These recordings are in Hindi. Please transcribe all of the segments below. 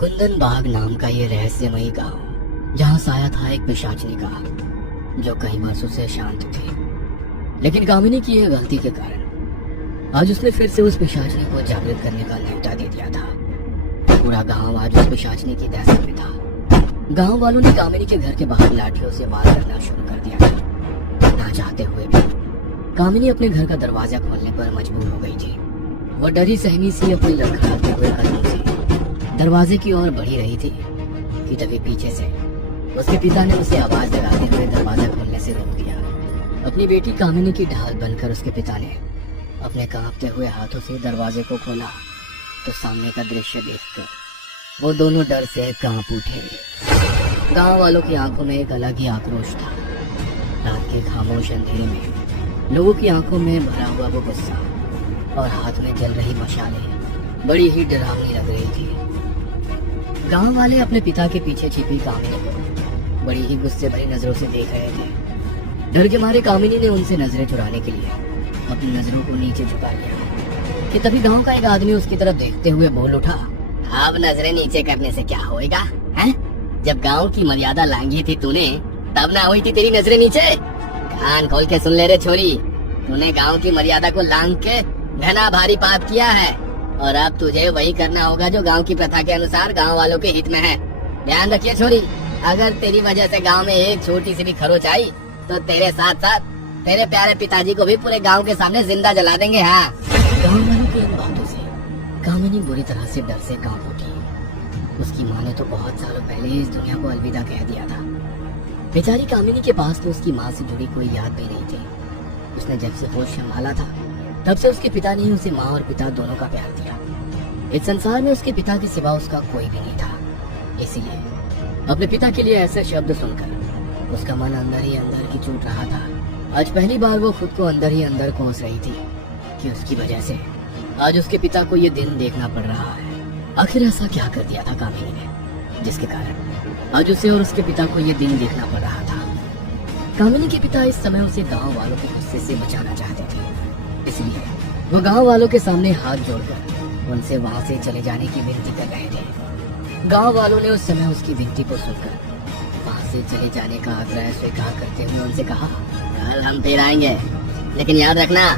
कुंदन बाग नाम का ये रहस्यमयी गांव, जहां साया था एक पिशाचनी का जो कई वर्षों से शांत थी, लेकिन कामिनी की यह गलती के कारण आज उसने फिर से उस पिशाचनी को जागृत करने का न्योता दे दिया था। पूरा गांव आज उस पिशाचनी की दहशत में था। गांव वालों ने कामिनी के घर के बाहर लाठियों से वार करना शुरू कर दिया था। ना चाहते हुए भी कामिनी अपने घर का दरवाजा खोलने पर मजबूर हो गई थी। वो डरी सहमी सी अपने लड़खड़ाते हुए कदमों से दरवाजे की ओर बढ़ी रही थी कि तभी पीछे से उसके पिता ने उसे आवाज लगाते हुए दरवाजा खोलने से रोक दिया। अपनी बेटी कामिनी की ढाल बनकर उसके पिता ने अपने कांपते हुए हाथों से दरवाजे को खोला तो सामने का दृश्य देखकर वो दोनों डर से कांप उठे। गांव वालों की आंखों में एक अलग ही आक्रोश था। रात के खामोश अंधेरे में लोगों की आंखों में भरा हुआ वो गुस्सा और हाथ में जल रही मशालें बड़ी ही डरावनी लग रही थी। गांव वाले अपने पिता के पीछे छिपी कामिनी को बड़ी ही गुस्से भरी नजरों से देख रहे थे। डर के मारे कामिनी ने उनसे नजरें चुराने के लिए अपनी नजरों को नीचे झुका लिया कि तभी गांव का एक आदमी उसकी तरफ देखते हुए बोल उठा, अब नजरें नीचे करने से क्या होएगा हैं? जब गांव की मर्यादा लांघी थी तूने, तब ना हुई थी तेरी नजरें नीचे? कान खोल के सुन ले रे छोरी, तूने गांव की मर्यादा को लांघ के घना भारी पाप किया है और अब तुझे वही करना होगा जो गांव की प्रथा के अनुसार गांव वालों के हित में है। ध्यान रखिए छोरी, अगर तेरी वजह से गांव में एक छोटी सी भी खरोच आई तो तेरे साथ साथ तेरे प्यारे पिताजी को भी पूरे गांव के सामने जिंदा जला देंगे। हाँ। गांव वालों की इन बातों से कामिनी बुरी तरह से डर से कांप उठी। उसकी माँ ने तो बहुत सालों पहले इस दुनिया को अलविदा कह दिया था। बेचारी कामिनी के पास तो उसकी माँ से जुड़ी कोई याद भी नहीं थी। उसने जब से होश संभाला था तब से उसके पिता ने उसे माँ और पिता दोनों का प्यार दिया। इस संसार में उसके पिता के सिवा उसका कोई भी नहीं था। इसीलिए अपने पिता के लिए ऐसे शब्द सुनकर उसका मन अंदर ही अंदर की चूट रहा था। आज पहली बार वो खुद को अंदर ही अंदर कोस रही थी कि उसकी वजह से आज उसके पिता को ये दिन देखना पड़ रहा है। आखिर ऐसा क्या कर दिया था कामिनी ने जिसके कारण आज उसे और उसके पिता को ये दिन देखना पड़ रहा था। कामिनी के पिता इस समय उसे गांव वालों के गुस्से से बचाना चाहते थे, इसलिए वो गांव वालों के सामने हाथ जोड़कर उनसे वहां से चले जाने की विनती कर रहे थे। गांव वालों ने उस समय उसकी विनती को सुनकर वहां से चले जाने का आग्रह स्वीकार करते हुए उनसे कहा, कल हम फिर आएंगे, लेकिन याद रखना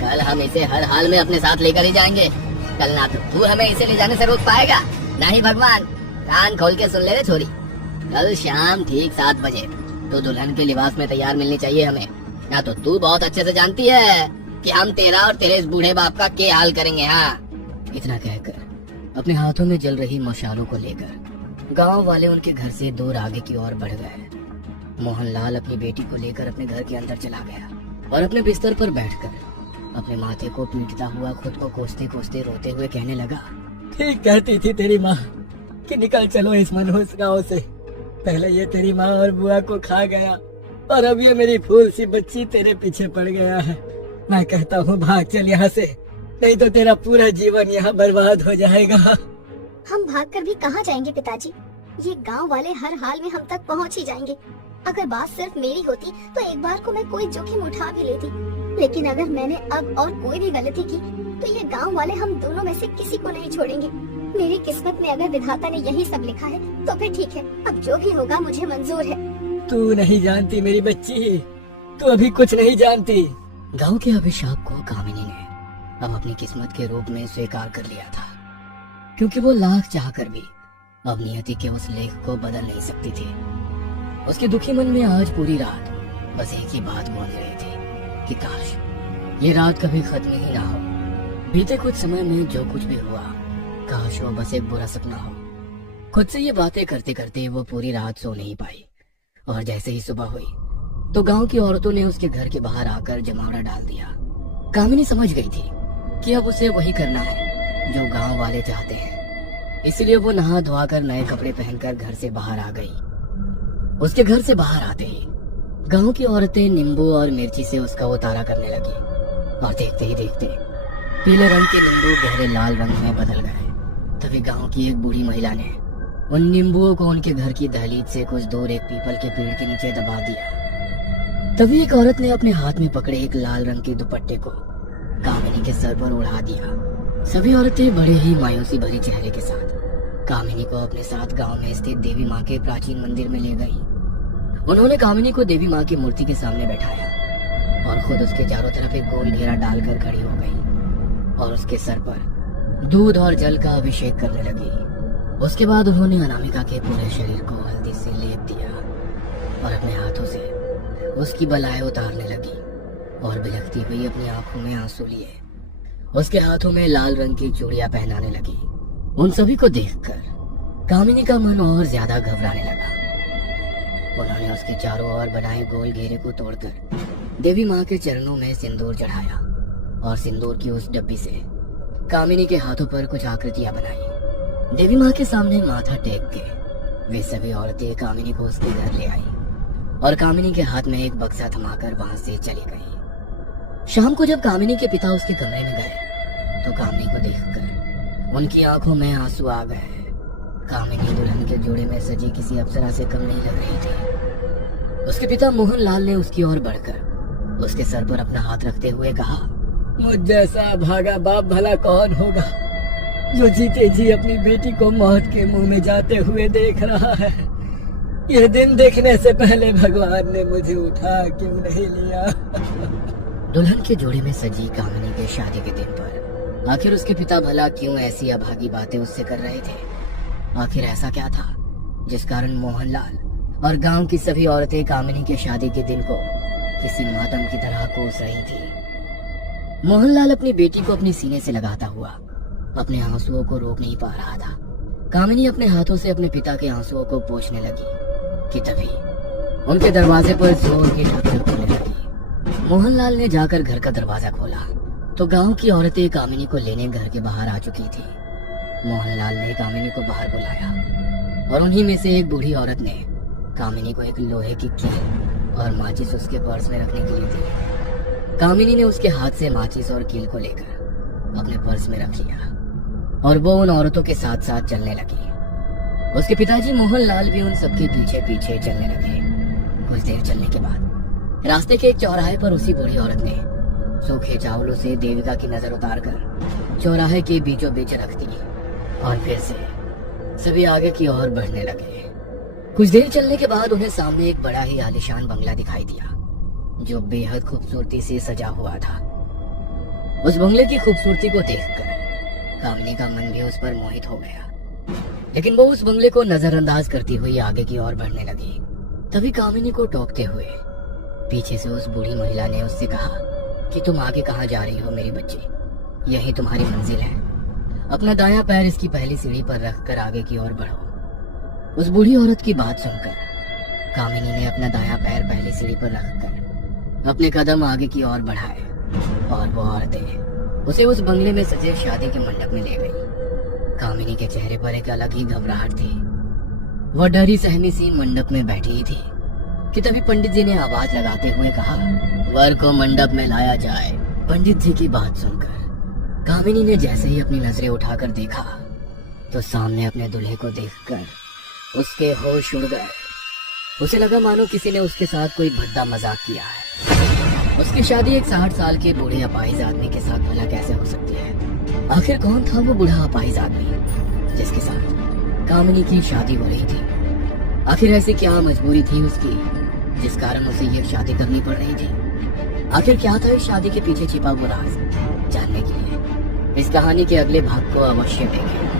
कल हम इसे हर हाल में अपने साथ लेकर ही जाएंगे। कल ना तो तू हमें इसे ले जाने से रोक पाएगा, ना ही भगवान। कान खोल के सुन ले रे छोरी, कल शाम ठीक 7 बजे तो दुल्हन के लिबास में तैयार मिलनी चाहिए हमें। ना तो तू बहुत अच्छे से जानती है कि हम तेरा और तेरे इस बूढ़े बाप का क्या हाल करेंगे। हाँ। इतना कहकर अपने हाथों में जल रही मशालों को लेकर गांव वाले उनके घर से दूर आगे की ओर बढ़ गए। मोहनलाल अपनी बेटी को लेकर अपने घर के अंदर चला गया और अपने बिस्तर पर बैठकर अपने माथे को पीटता हुआ खुद को कोसते कोसते रोते हुए कहने लगा, ठीक कहती थी तेरी माँ कि निकल चलो इस मनहूस गांव से। पहले ये तेरी माँ और बुआ को खा गया और अब ये मेरी फूल सी बच्ची तेरे पीछे पड़ गया है। मैं कहता हूँ भाग चल यहाँ से, नहीं तो तेरा पूरा जीवन यहाँ बर्बाद हो जाएगा। हम भागकर भी कहाँ जाएंगे पिताजी? ये गांव वाले हर हाल में हम तक पहुँच ही जाएंगे। अगर बात सिर्फ मेरी होती तो एक बार को मैं कोई जोखिम उठा भी लेती, लेकिन अगर मैंने अब और कोई भी गलती की तो ये गांव वाले हम दोनों में से किसी को नहीं छोड़ेंगे। मेरी किस्मत में अगर विधाता ने यही सब लिखा है तो फिर ठीक है, अब जो भी होगा मुझे मंजूर है। तू नहीं जानती मेरी बच्ची, तू अभी कुछ नहीं जानती। गांव के अभिशाप को कामिनी ने अब अपनी किस्मत के रूप में स्वीकार कर लिया था, क्योंकि वो लाख चाहकर भी अब नियति के उस लेख को बदल नहीं सकती थी। उसके दुखी मन में आज पूरी रात बस एक ही बात बोल रही थी कि काश ये रात कभी खत्म ही ना हो। बीते कुछ समय में जो कुछ भी हुआ, काश वो बस एक बुरा सपना हो। खुद से ये बातें करते करते वो पूरी रात सो नहीं पाई और जैसे ही सुबह हुई तो गांव की औरतों ने उसके घर के बाहर आकर जमावड़ा डाल दिया। कामिनी समझ गई थी कि अब उसे वही करना है जो गांव वाले चाहते हैं, इसलिए वो नहा धोआ कर नए कपड़े पहनकर घर से बाहर आ गई। उसके घर से बाहर आते ही गांव की औरतें नींबू और मिर्ची से उसका उतारा करने लगी और देखते ही देखते पीले रंग के नींबू गहरे लाल रंग में बदल गए। तभी गांव की एक बूढ़ी महिला ने उन नींबुओं को उनके घर की दहलीज से कुछ दूर एक पीपल के पेड़ के नीचे दबा दिया। तभी एक औरत ने अपने हाथ में पकड़े एक लाल रंग के दुपट्टे को कामिनी के सर पर उड़ा दिया। सभी औरतें बड़े ही मायूसी भरे चेहरे के साथ कामिनी को अपने साथ गांव में स्थित देवी माँ के प्राचीन मंदिर में ले गई। उन्होंने कामिनी को देवी माँ की मूर्ति के सामने बैठाया और खुद उसके चारों तरफ एक गोल घेरा डालकर खड़ी हो गई और उसके सर पर दूध और जल का अभिषेक करने लगी। उसके बाद उन्होंने अनामिका के पूरे शरीर को हल्दी से लेप दिया और अपने हाथों से उसकी बलाएं उतारने लगी और बिलखती हुई अपनी आंखों में आंसू लिए उसके हाथों में लाल रंग की चूड़ियां पहनाने लगी। उन सभी को देखकर कामिनी का मन और ज्यादा घबराने लगा। उन्होंने उसके चारों ओर बनाए गोल घेरे को तोड़कर देवी माँ के चरणों में सिंदूर चढ़ाया और सिंदूर की उस डब्बी से कामिनी के हाथों पर कुछ आकृतियां बनाई। देवी माँ के सामने माथा टेक के वे सभी औरतें कामिनी को उसके घर ले आई और कामिनी के हाथ में एक बक्सा थमाकर वहां से चली गई। शाम को जब कामिनी के पिता उसके कमरे में गए तो कामिनी को देखकर उनकी आंखों में आंसू आ गए। कामिनी दुल्हन के जोड़े में सजी किसी अप्सरा से कम नहीं लग रही थी। उसके पिता मोहन लाल ने उसकी ओर बढ़कर उसके सर पर अपना हाथ रखते हुए कहा, मुझ जैसा भागा बाप भला कौन होगा जो जीते जी अपनी बेटी को मौत के मुंह में जाते हुए देख रहा है। यह दिन देखने से पहले भगवान ने मुझे उठा क्यों नहीं लिया। दुल्हन के जोड़े में सजी कामिनी के शादी के दिन पर आखिर उसके पिता भला क्यों ऐसी अभागी बातें उससे कर रहे थे? आखिर ऐसा क्या था जिस कारण मोहनलाल और गांव की सभी औरतें कामिनी के शादी के दिन को किसी मातम की तरह कोस रही थी? मोहनलाल अपनी बेटी को अपनी सीने से लगाता हुआ अपने आंसुओं को रोक नहीं पा रहा था। कामिनी अपने हाथों से अपने पिता के आंसुओं को पोंछने लगी कि तभी उनके दरवाजे पर जोर की ठक होने लगी। मोहनलाल ने जाकर घर का दरवाजा खोला तो गांव की औरतें कामिनी को लेने घर के बाहर आ चुकी थी। मोहनलाल ने कामिनी को बाहर बुलाया और उन्हीं में से एक बूढ़ी औरत ने कामिनी को एक लोहे की कील और माचिस उसके पर्स में रखने के लिए दी। कामिनी ने उसके हाथ से माचिस और कील को लेकर अपने पर्स में रख लिया और वो उन औरतों के साथ साथ चलने लगी। उसके पिताजी मोहनलाल भी उन सबके पीछे पीछे चलने लगे। कुछ देर चलने के बाद रास्ते के एक चौराहे पर उसी बूढ़ी औरत ने सूखे चावलों से देविका की नजर उतारकर चौराहे के बीचों बीच रख दी और फिर से सभी आगे की ओर बढ़ने लगे। कुछ देर चलने के बाद उन्हें सामने एक बड़ा ही आलीशान बंगला दिखाई दिया जो बेहद खूबसूरती से सजा हुआ था। उस बंगले की खूबसूरती को देखकर कामिनी का मन भी उस पर मोहित हो गया, लेकिन वो उस बंगले को नजरअंदाज करती हुई आगे की ओर बढ़ने लगी। तभी कामिनी को टोकते हुए पीछे से उस बूढ़ी महिला ने उससे कहा कि तुम आगे कहाँ जा रही हो मेरी बच्ची? यही तुम्हारी मंजिल है। अपना दायां पैर इसकी पहली सीढ़ी पर रखकर आगे की ओर बढ़ो। उस बूढ़ी औरत की बात सुनकर कामिनी ने अपना दायां पैर पहली सीढ़ी पर रखकर अपने कदम आगे की ओर बढ़ाए और वो औरतें उसे उस बंगले में सजे शादी के मंडप में ले गई। कामिनी के चेहरे पर एक अलग ही घबराहट थी। वह डरी सहमी सी मंडप में बैठी ही थी कि तभी पंडित जी ने आवाज लगाते हुए कहा, वर को मंडप में लाया जाए। पंडित जी की बात सुनकर कामिनी ने जैसे ही अपनी नजरें उठाकर देखा तो सामने अपने दूल्हे को देखकर उसके होश उड़ गए। उसे लगा मानो किसी ने उसके साथ कोई भद्दा मजाक किया है। उसकी शादी एक 60 साल के बूढ़े अपाहिज आदमी के साथ भला कैसे हो सकती है? आखिर कौन था वो बूढ़ा अपाहिज आदमी जिसके साथ कामिनी की शादी हो रही थी? आखिर ऐसी क्या मजबूरी थी उसकी जिस कारण उसे ये शादी करनी पड़ रही थी? आखिर क्या था इस शादी के पीछे छिपा वो राज? जानने के लिए इस कहानी के अगले भाग को अवश्य देखें।